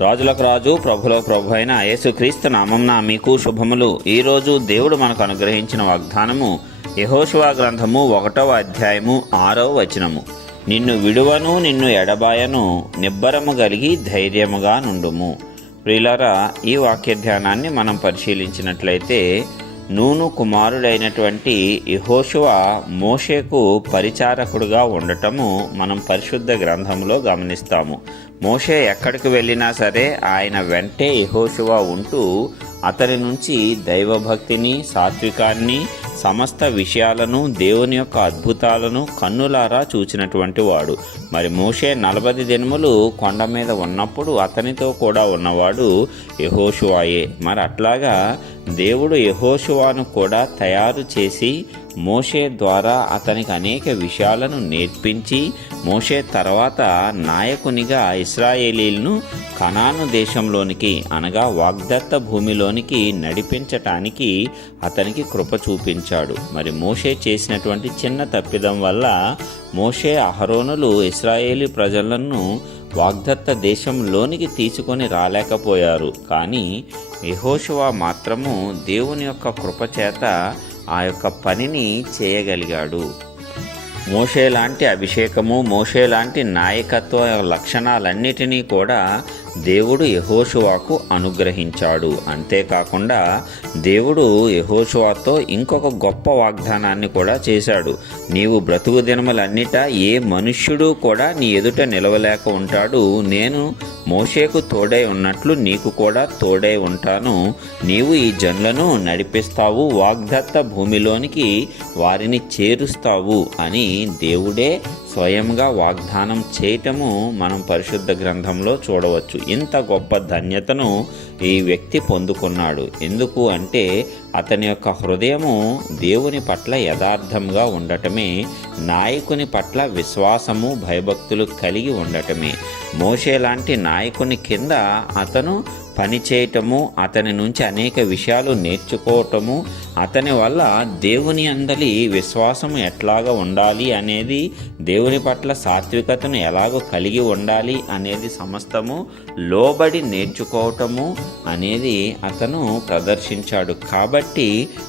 రాజులకు రాజు ప్రభులకు ప్రభు అయిన యేసుక్రీస్తు నామంన మీకు శుభములు. ఈరోజు దేవుడు మనకు అనుగ్రహించిన వాగ్దానము యహోశివా గ్రంథము ఒకటవ అధ్యాయము ఆరవ వచనము. నిన్ను విడువను నిన్ను ఎడబాయను నిబ్బరము కలిగి ధైర్యముగా నుండుము. ప్రియులారా ఈ వాక్య ధ్యానాన్ని మనం పరిశీలించినట్లయితే నూను కుమారుడైనటువంటి యహోషువ మోషేకు పరిచారకుడుగా ఉండటము మనం పరిశుద్ధ గ్రంథంలో గమనిస్తాము. మోషే ఎక్కడికి వెళ్ళినా సరే ఆయన వెంటే యహోషువ ఉంటూ అతని నుంచి దైవభక్తిని సాత్వికాన్ని సమస్త విషయాలను దేవుని యొక్క అద్భుతాలను కన్నులారా చూచినటువంటి వాడు. మరి మోషే నలభై దినములు కొండ మీద ఉన్నప్పుడు అతనితో కూడా ఉన్నవాడు యహోషువాయే. మరి అట్లాగా దేవుడు యహోషువాను కూడా తయారు చేసి మోషే ద్వారా అతనికి అనేక విషయాలను నేర్పించి మోషే తర్వాత నాయకునిగా ఇస్రాయేలీలను కనాను దేశంలోనికి అనగా వాగ్దత్త భూమిలోనికి నడిపించటానికి అతనికి కృప చూపించాడు. మరి మోషే చేసినటువంటి చిన్న తప్పిదం వల్ల మోషే అహరోనులు ఇస్రాయేలీ ప్రజలను వాగ్దత్త దేశంలోనికి తీసుకొని రాలేకపోయారు. కానీ యహోషువా మాత్రము దేవుని యొక్క కృపచేత ఆ యొక్క పనిని చేయగలిగాడు. మోషే లాంటి అభిషేకము మోషే లాంటి నాయకత్వ లక్షణాలన్నిటినీ కూడా దేవుడు యహోషువాకు అనుగ్రహించాడు. అంతేకాకుండా దేవుడు యహోషువాతో ఇంకొక గొప్ప వాగ్దానాన్ని కూడా చేశాడు. నీవు బ్రతుకు దినములన్నిట ఏ మనుష్యుడు కూడా నీ ఎదుట నిలవలేక ఉంటాడు. నేను మోషేకు తోడై ఉన్నట్లు నీకు కూడా తోడై ఉంటాను. నీవు ఈ జన్లను నడిపిస్తావు వాగ్దత్త భూమిలోనికి వారిని చేరుస్తావు అని దేవుడే స్వయంగా వాగ్దానం చేయటము మనం పరిశుద్ధ గ్రంథంలో చూడవచ్చు. ఇంత గొప్ప ధన్యతను ఈ వ్యక్తి పొందుకున్నాడు. ఎందుకు అంటే అతని యొక్క హృదయము దేవుని పట్ల యథార్థంగా ఉండటమే నాయకుని పట్ల విశ్వాసము భయభక్తులు కలిగి ఉండటమే. మోషే లాంటి నాయకుని కింద అతను పనిచేయటము అతని నుంచి అనేక విషయాలు నేర్చుకోవటము అతని వల్ల దేవుని అందలి విశ్వాసం ఎట్లాగా ఉండాలి అనేది దేవుని పట్ల సాత్వికతను ఎలాగో కలిగి ఉండాలి అనేది సమస్తము లోబడి నేర్చుకోవటము అనేది అతను ప్రదర్శించాడు. కాబట్టి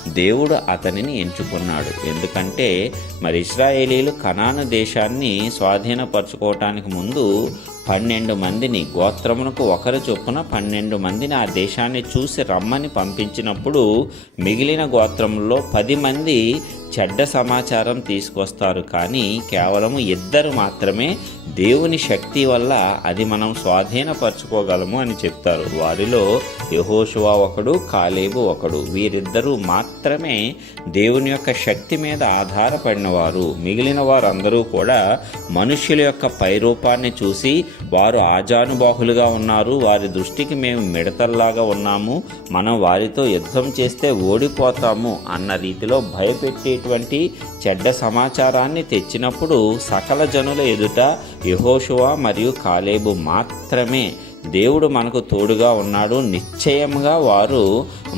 దేవుడు అతనిని ఎంచుకున్నాడు. ఎందుకంటే మరి ఇస్రాయేలీలు కనాను దేశాన్ని స్వాధీనపరచుకోవటానికి ముందు పన్నెండు మందిని గోత్రమునకు ఒకరు చొప్పున పన్నెండు మందిని ఆ దేశాన్ని చూసి రమ్మని పంపించినప్పుడు మిగిలిన గోత్రంలో పది మంది చెడ్డ సమాచారం తీసుకొస్తారు. కానీ కేవలం ఇద్దరు మాత్రమే దేవుని శక్తి వల్ల అది మనం స్వాధీనపరచుకోగలము అని చెప్తారు. వారిలో యహోషువా ఒకడు కాలేబు ఒకడు. వీరిద్దరూ మాత్రమే దేవుని యొక్క శక్తి మీద ఆధారపడినవారు. మిగిలిన వారందరూ కూడా మనుష్యుల యొక్క పైరూపాన్ని చూసి వారు ఆజానుబాహులుగా ఉన్నారు. వారి దృష్టికి మేము మిడతల్లాగా ఉన్నాము. మనం వారితో యుద్ధం చేస్తే ఓడిపోతాము అన్న రీతిలో భయపెట్టి అనేటువంటి చెడ్డ సమాచారాన్ని తెచ్చినప్పుడు సకల జనుల ఎదుట యహోషువా మరియు కాలేబు మాత్రమే దేవుడు మనకు తోడుగా ఉన్నాడు. నిశ్చయంగా వారు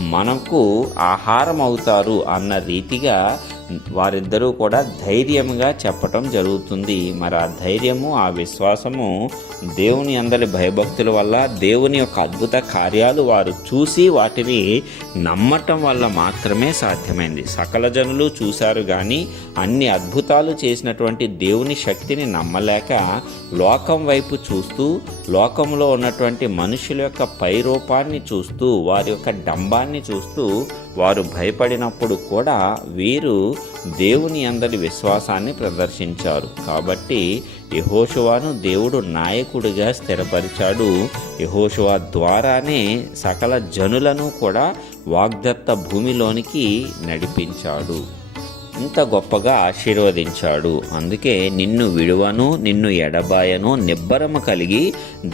మనకు ఆహారం అవుతారు అన్న రీతిగా వారిద్దరూ కూడా ధైర్యంగా చెప్పటం జరుగుతుంది. మరి ఆ ధైర్యము ఆ విశ్వాసము దేవుని అందరి భయభక్తుల వల్ల దేవుని యొక్క అద్భుత కార్యాలు వారు చూసి వాటిని నమ్మటం వల్ల మాత్రమే సాధ్యమైంది. సకల జనులు చూశారు కానీ అన్ని అద్భుతాలు చేసినటువంటి దేవుని శక్తిని నమ్మలేక లోకం వైపు చూస్తూ లోకంలో ఉన్నటువంటి మనుషుల యొక్క పైరూపాన్ని చూస్తూ వారి యొక్క డంబాన్ని చూస్తూ వారు భయపడినప్పుడు కూడా వీరు దేవుని అందరి విశ్వాసాన్ని ప్రదర్శించారు. కాబట్టి యహోషువాను దేవుడు నాయకుడిగా స్థిరపరిచాడు. యహోషువా ద్వారానే సకల జనులను కూడా వాగ్దత్త భూమిలోనికి నడిపించాడు. ఇంత గొప్పగా ఆశీర్వదించాడు. అందుకే నిన్ను విడువను నిన్ను ఎడబాయను నిబ్బరము కలిగి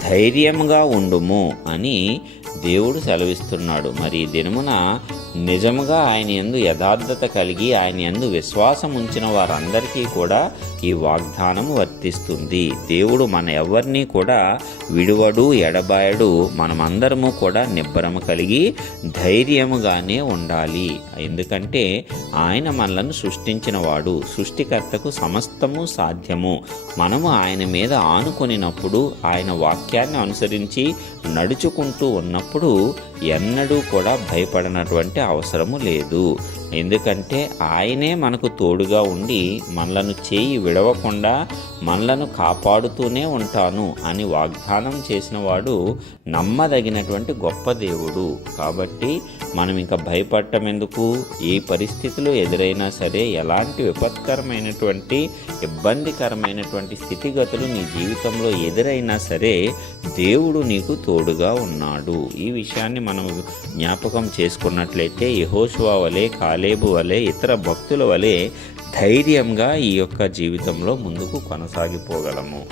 ధైర్యంగా ఉండుము అని దేవుడు సెలవిస్తున్నాడు. మరి దినమున నిజముగా ఆయన ఎందు యథార్థత కలిగి ఆయన ఎందు విశ్వాసం ఉంచిన వారందరికీ కూడా ఈ వాగ్దానం వర్తిస్తుంది. దేవుడు మన ఎవరిని కూడా విడువడు ఎడబాయడు. మనమందరము కూడా నిబ్బరము కలిగి ధైర్యముగానే ఉండాలి. ఎందుకంటే ఆయన మనలను సృష్టించినవాడు సృష్టికర్తకు సమస్తము సాధ్యము. మనము ఆయన మీద ఆనుకొనినప్పుడు ఆయన వాక్యాన్ని అనుసరించి నడుచుకుంటూ ఉన్నప్పుడు ఎన్నడూ కూడా భయపడనటువంటి అవసరము లేదు ఎందుకంటే ఆయనే మనకు తోడుగా ఉండి మనలను చేయి విడవకుండా మనలను కాపాడుతూనే ఉంటాను అని వాగ్దానం చేసిన వాడు నమ్మదగినటువంటి గొప్ప దేవుడు. కాబట్టి మనం ఇంకా భయపడటం ఎందుకు ఏ పరిస్థితులు ఎదురైనా సరే ఎలాంటి విపత్కరమైనటువంటి ఇబ్బందికరమైనటువంటి స్థితిగతులు నీ జీవితంలో ఎదురైనా సరే దేవుడు నీకు తోడుగా ఉన్నాడు. ఈ విషయాన్ని మనం జ్ఞాపకం చేసుకున్నట్లయితే యహోశువా వలె కాలేబు వలె ఇతర భక్తుల వలె ధైర్యంగా ఈ యొక్క జీవితంలో ముందుకు కొనసాగిపోగలము.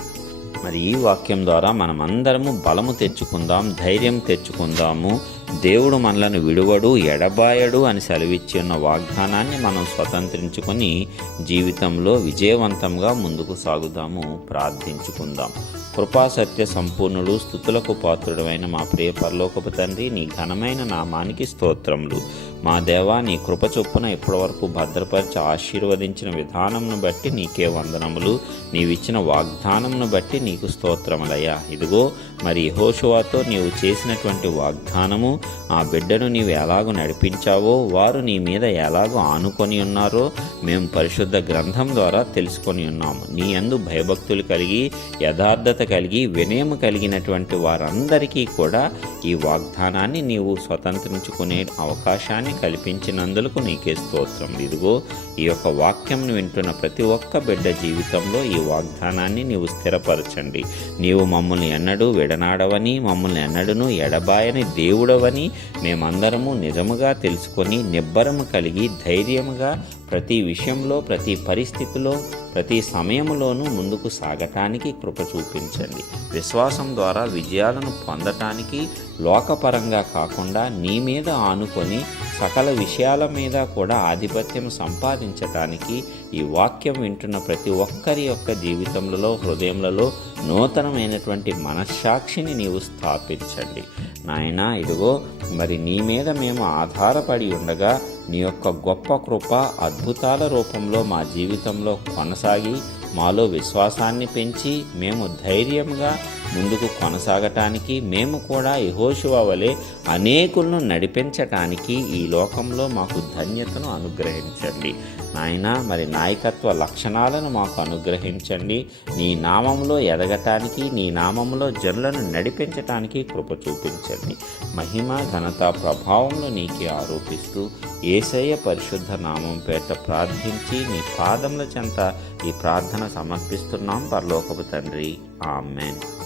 మరి ఈ వాక్యం ద్వారా మనమందరము బలము తెచ్చుకుందాం ధైర్యం తెచ్చుకుందాము. దేవుడు మనలను విడువడు ఎడబాయడు అని సెలవిచ్చి ఉన్న వాగ్దానాన్ని మనం స్వతంత్రించుకొని జీవితంలో విజయవంతంగా ముందుకు సాగుదాము ప్రార్థించుకుందాం. కృపా సత్య సంపూర్ణుడు స్థుతులకు పాత్రుడమైన మా ప్రియ పరలోకపు తండ్రి నీ ఘనమైన నామానికి స్తోత్రములు. మా దేవా నీ కృప చొప్పున ఇప్పటివరకు భద్రపరిచి ఆశీర్వదించిన విధానంను బట్టి నీకే వందనములు. నీవిచ్చిన వాగ్దానంను బట్టి నీకు స్తోత్రములయ్యా. ఇదిగో మరి హోషువాతో నీవు చేసినటువంటి వాగ్దానము ఆ బిడ్డను నీవు ఎలాగో నడిపించావో వారు నీ మీద ఎలాగో ఆనుకొని ఉన్నారో మేము పరిశుద్ధ గ్రంథం ద్వారా తెలుసుకొని ఉన్నాము. నీ అందు భయభక్తులు కలిగి యథార్థత కలిగి వినయము కలిగినటువంటి వారందరికీ కూడా ఈ వాగ్దానాన్ని నీవు స్వతంత్రించుకునే అవకాశాన్ని కల్పించినందులకు నీకే స్తోత్రం. ఇదిగో ఈ యొక్క వాక్యంను వింటున్న ప్రతి ఒక్క బిడ్డ జీవితంలో ఈ వాగ్దానాన్ని నీవు స్థిరపరచండి. నీవు మమ్మల్ని ఎన్నడూ విడనాడవని మమ్మల్ని ఎన్నడూను ఎడబాయని లేవని మేమందరము నిజముగా తెలుసుకొని నిబ్బరము కలిగి ధైర్యముగా ప్రతి విషయంలో ప్రతి పరిస్థితిలో ప్రతి సమయంలోనూ ముందుకు సాగటానికి కృప చూపించండి. విశ్వాసం ద్వారా విజయాలను పొందటానికి లోకపరంగా కాకుండా నీ మీద ఆనుకొని సకల విషయాల మీద కూడా ఆధిపత్యం సంపాదించటానికి ఈ వాక్యం వింటున్న ప్రతి ఒక్కరి యొక్క జీవితంలో హృదయంలో నూతనమైనటువంటి మనస్సాక్షిని నీవు స్థాపించండి. నాయన ఇదిగో మరి నీ మీద మేము ఆధారపడి ఉండగా నీ యొక్క గొప్ప కృప అద్భుతాల రూపంలో మా జీవితంలో కొనసాగి మాలో విశ్వాసాన్ని పెంచి మేము ధైర్యంగా ముందుకు కొనసాగటానికి మేము కూడా యహోశివ వలె అనేకులను నడిపించటానికి ఈ లోకంలో మాకు ధన్యతను అనుగ్రహించండి. నాయన మరి నాయకత్వ లక్షణాలను మాకు అనుగ్రహించండి. నీ నామంలో ఎదగటానికి నీ నామంలో జనులను నడిపించటానికి కృప చూపించండి. మహిమ ఘనత ప్రభావంలో నీకే ఆరోపిస్తూ ఏసయ్య పరిశుద్ధ నామం పేట ప్రార్థించి నీ పాదముల చెంత ఈ ప్రార్థన సమర్పిస్తున్నాం. పరలోకపు తండ్రి. ఆమెన్.